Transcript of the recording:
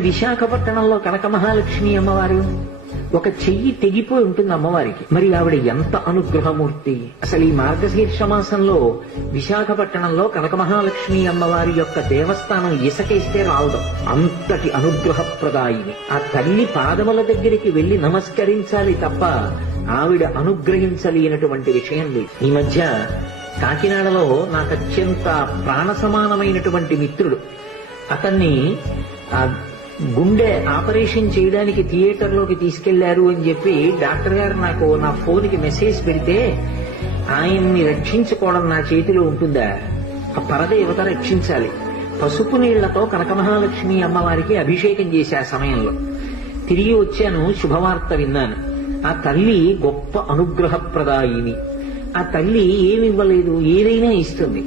విశాఖపట్నంలో కనక మహాలక్ష్మి అమ్మవారు ఒక చెయ్యి తెగిపోయి ఉంటుంది అమ్మవారికి. మరి ఆవిడ ఎంత అనుగ్రహమూర్తి. అసలు ఈ మార్గశీర్ష మాసంలో విశాఖపట్నంలో కనక మహాలక్ష్మి అమ్మవారి యొక్క దేవస్థానం ఇసకేస్తే రావడం అంతటి అనుగ్రహప్రదాయిని. ఆ తల్లి పాదముల దగ్గరికి వెళ్లి నమస్కరించాలి తప్ప ఆవిడ అనుగ్రహించలేనటువంటి విషయం లేదు. ఈ మధ్య కాకినాడలో నాకు అత్యంత ప్రాణ సమానమైనటువంటి మిత్రుడు, అతన్ని గుండె ఆపరేషన్ చేయడానికి థియేటర్లోకి తీసుకెళ్లారు అని చెప్పి డాక్టర్ గారు నాకు నా ఫోన్కి మెసేజ్ పెడితే, ఆయన్ని రక్షించుకోవడం నా చేతిలో ఉంటుందా? ఆ పరదేవత రక్షించాలి. పసుపు నీళ్లతో కనక మహాలక్ష్మి అమ్మవారికి అభిషేకం చేసే ఆ సమయంలో తిరిగి వచ్చాను, శుభవార్త విన్నాను. ఆ తల్లి గొప్ప అనుగ్రహప్రదాయిని. ఆ తల్లి ఏమివ్వలేదు, ఏదైనా ఇస్తుంది.